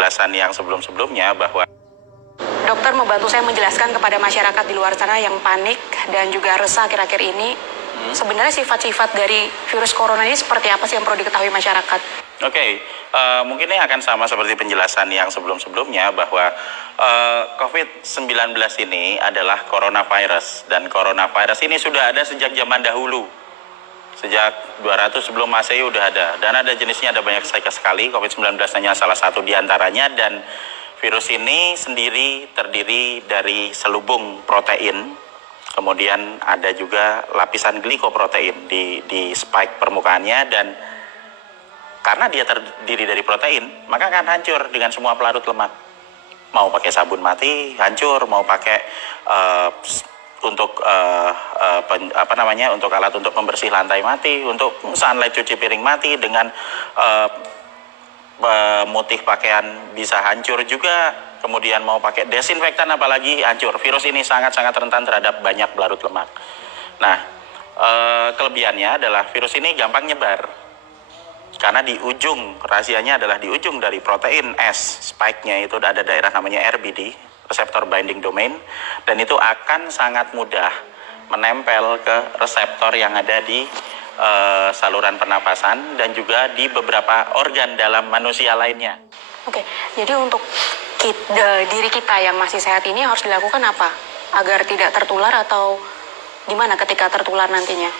penjelasan yang sebelum-sebelumnya bahwa dokter mau bantu saya menjelaskan kepada masyarakat di luar sana yang panik dan juga resah akhir-akhir ini, sebenarnya sifat-sifat dari virus corona ini seperti apa sih yang perlu diketahui masyarakat? Mungkin ini akan sama seperti penjelasan yang sebelum-sebelumnya bahwa COVID-19 ini adalah coronavirus, dan coronavirus ini sudah ada sejak zaman dahulu. Sejak 200 sebelum Masehi udah ada, dan ada jenisnya, ada banyak sekali. COVID-19 hanya salah satu diantaranya, dan virus ini sendiri terdiri dari selubung protein, kemudian ada juga lapisan glikoprotein di spike permukaannya, dan karena dia terdiri dari protein, maka akan hancur dengan semua pelarut lemak. Mau pakai sabun mati, hancur. Mau pakai untuk alat untuk pembersih lantai mati, untuk sunlight cuci piring mati, dengan pemutih pakaian bisa hancur juga. Kemudian mau pakai desinfektan apalagi hancur. Virus ini sangat-sangat rentan terhadap banyak pelarut lemak. Nah, kelebihannya adalah virus ini gampang nyebar, karena di ujung, rahasianya adalah di ujung dari protein S, spike-nya itu ada daerah namanya RBD, reseptor binding domain, dan itu akan sangat mudah menempel ke reseptor yang ada di saluran pernapasan dan juga di beberapa organ dalam manusia lainnya. Oke, jadi untuk diri kita yang masih sehat ini harus dilakukan apa? Agar tidak tertular, atau gimana ketika tertular nantinya?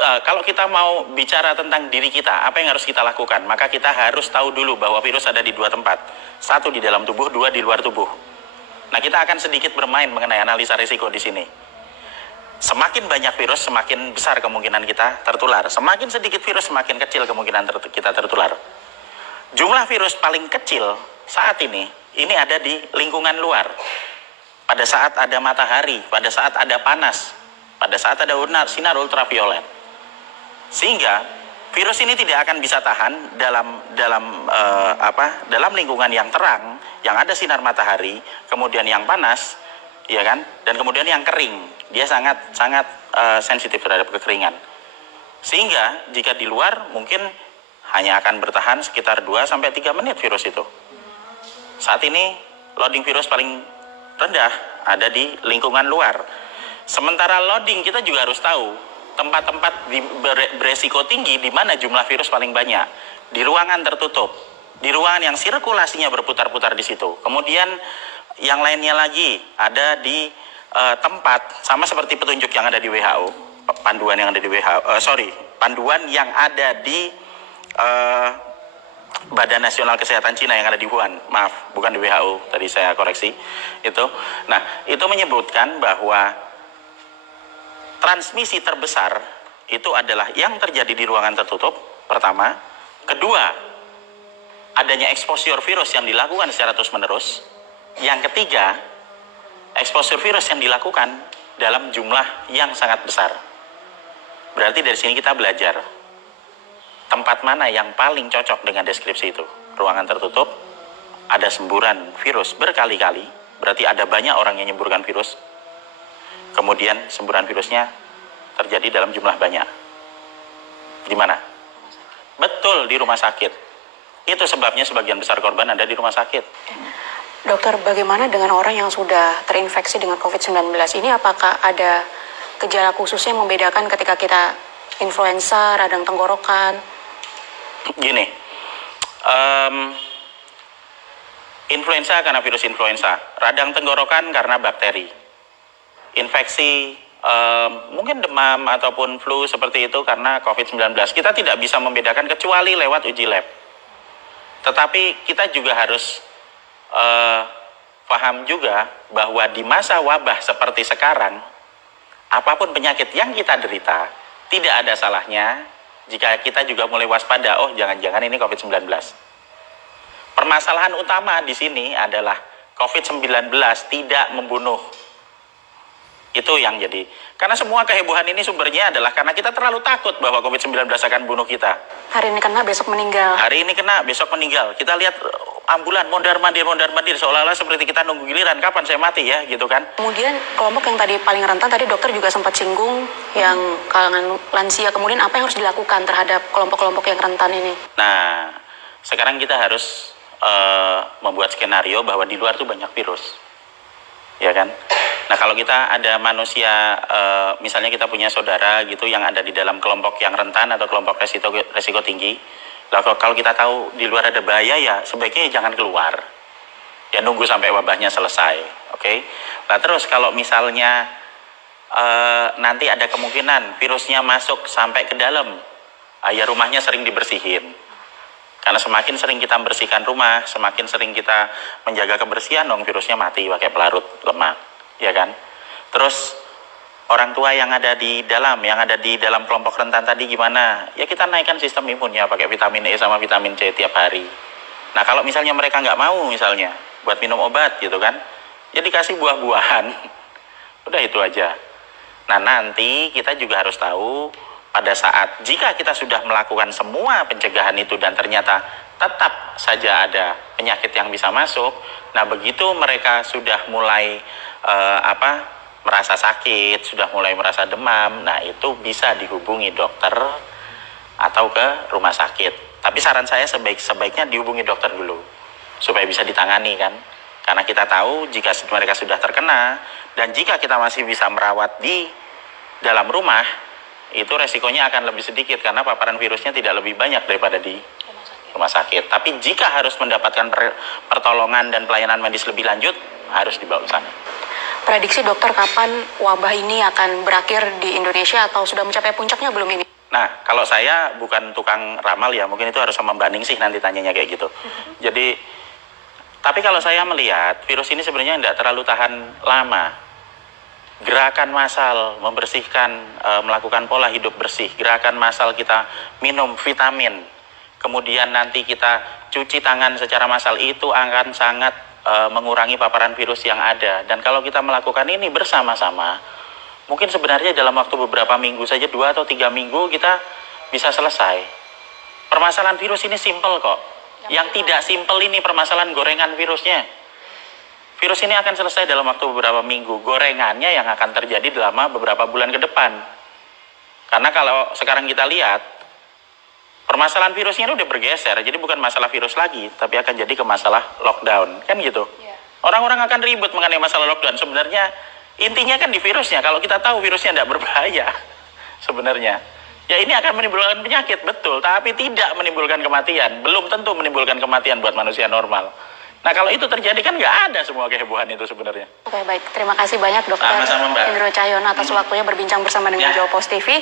Kalau kita mau bicara tentang diri kita, apa yang harus kita lakukan? Maka kita harus tahu dulu bahwa virus ada di dua tempat. Satu di dalam tubuh, dua di luar tubuh. Nah, kita akan sedikit bermain mengenai analisa risiko di sini. Semakin banyak virus, semakin besar kemungkinan kita tertular. Semakin sedikit virus, semakin kecil kemungkinan kita tertular. Jumlah virus paling kecil saat ini ada di lingkungan luar. Pada saat ada matahari, pada saat ada panas, pada saat ada sinar ultraviolet. Sehingga virus ini tidak akan bisa tahan dalam lingkungan yang terang, yang ada sinar matahari, kemudian yang panas, ya kan, dan kemudian yang kering. Dia sangat sensitif terhadap kekeringan. Sehingga jika di luar mungkin hanya akan bertahan sekitar 2-3 menit virus itu. Saat ini loading virus paling rendah ada di lingkungan luar. Sementara loading, kita juga harus tahu tempat-tempat beresiko tinggi di mana jumlah virus paling banyak. Di ruangan tertutup, di ruangan yang sirkulasinya berputar-putar di situ. Kemudian yang lainnya lagi ada di tempat, sama seperti petunjuk yang ada di WHO, panduan yang ada di panduan yang ada di Badan Nasional Kesehatan Cina yang ada di Wuhan. Maaf, bukan di WHO, tadi saya koreksi itu. Nah, itu menyebutkan bahwa transmisi terbesar itu adalah yang terjadi di ruangan tertutup, pertama. Kedua, adanya exposure virus yang dilakukan secara terus-menerus. Yang ketiga, exposure virus yang dilakukan dalam jumlah yang sangat besar. Berarti dari sini kita belajar tempat mana yang paling cocok dengan deskripsi itu. Ruangan tertutup, ada semburan virus berkali-kali, berarti ada banyak orang yang nyemburkan virus. Kemudian semburan virusnya terjadi dalam jumlah banyak. Di mana? Betul, di rumah sakit. Itu sebabnya sebagian besar korban ada di rumah sakit. Dokter, bagaimana dengan orang yang sudah terinfeksi dengan COVID-19 ini? Apakah ada gejala khususnya yang membedakan ketika kita influenza, radang tenggorokan? Gini, influenza karena virus influenza, radang tenggorokan karena bakteri, infeksi, mungkin demam ataupun flu seperti itu karena COVID-19. Kita tidak bisa membedakan kecuali lewat uji lab. Tetapi kita juga harus paham juga bahwa di masa wabah seperti sekarang, apapun penyakit yang kita derita, tidak ada salahnya jika kita juga mulai waspada. Oh, jangan-jangan ini COVID-19. Permasalahan utama di sini adalah COVID-19 tidak membunuh. Itu yang jadi. Karena semua kehebohan ini sumbernya adalah karena kita terlalu takut bahwa COVID-19 akan bunuh kita. Hari ini kena, besok meninggal. Hari ini kena, besok meninggal. Kita lihat ambulan, mondar-mandir, seolah-olah seperti kita nunggu giliran, kapan saya mati ya, gitu kan. Kemudian kelompok yang tadi paling rentan, tadi dokter juga sempat singgung, yang kalangan lansia. Kemudian apa yang harus dilakukan terhadap kelompok-kelompok yang rentan ini? Nah, sekarang kita harus membuat skenario bahwa di luar tuh banyak virus, ya kan? Nah kalau kita ada manusia, misalnya kita punya saudara gitu yang ada di dalam kelompok yang rentan atau kelompok resiko tinggi, kalau kita tahu di luar ada bahaya ya sebaiknya jangan keluar, ya nunggu sampai wabahnya selesai, oke? Nah terus kalau misalnya nanti ada kemungkinan virusnya masuk sampai ke dalam, ya rumahnya sering dibersihin. Karena semakin sering kita membersihkan rumah, semakin sering kita menjaga kebersihan, virusnya mati pakai pelarut lemak, ya kan? Terus orang tua yang ada di dalam kelompok rentan tadi gimana? Ya kita naikkan sistem imunnya pakai vitamin E sama vitamin C tiap hari. Nah kalau misalnya mereka nggak mau misalnya buat minum obat gitu kan, ya dikasih buah-buahan. Udah itu aja. Nah nanti kita juga harus tahu pada saat jika kita sudah melakukan semua pencegahan itu dan ternyata tetap saja ada penyakit yang bisa masuk, nah begitu mereka sudah mulai merasa sakit, sudah mulai merasa demam, nah itu bisa dihubungi dokter atau ke rumah sakit. Tapi saran saya sebaiknya dihubungi dokter dulu supaya bisa ditangani kan. Karena kita tahu jika mereka sudah terkena dan jika kita masih bisa merawat di dalam rumah, itu resikonya akan lebih sedikit karena paparan virusnya tidak lebih banyak daripada di rumah sakit. Tapi jika harus mendapatkan pertolongan dan pelayanan medis lebih lanjut, harus dibawa ke sana. Prediksi dokter kapan wabah ini akan berakhir di Indonesia atau sudah mencapai puncaknya belum ini? Nah, kalau saya bukan tukang ramal ya, mungkin itu harus sama Mbak Ningsih nanti tanyanya kayak gitu. Jadi, tapi kalau saya melihat virus ini sebenarnya tidak terlalu tahan lama. Gerakan massal membersihkan, melakukan pola hidup bersih, gerakan massal kita minum vitamin, kemudian nanti kita cuci tangan secara massal, itu akan sangat mengurangi paparan virus yang ada. Dan kalau kita melakukan ini bersama-sama, mungkin sebenarnya dalam waktu beberapa minggu saja, 2 atau 3 minggu kita bisa selesai. Permasalahan virus ini simpel kok. Yang tidak simpel ini permasalahan gorengan virusnya. Virus ini akan selesai dalam waktu beberapa minggu. Gorengannya yang akan terjadi dalam beberapa bulan ke depan. Karena kalau sekarang kita lihat, permasalahan virusnya ini udah bergeser. Jadi bukan masalah virus lagi, tapi akan jadi ke masalah lockdown. Kan gitu. Orang-orang akan ribut mengenai masalah lockdown. Sebenarnya intinya kan di virusnya. Kalau kita tahu virusnya tidak berbahaya sebenarnya. Ya ini akan menimbulkan penyakit, betul. Tapi tidak menimbulkan kematian. Belum tentu menimbulkan kematian buat manusia normal. Nah kalau itu terjadi kan nggak ada semua kehebohan itu sebenarnya. Oke baik, terima kasih banyak Dokter Sama-sama, Mbak. Indro Cahyono atas waktunya berbincang bersama dengan Jawa Post TV.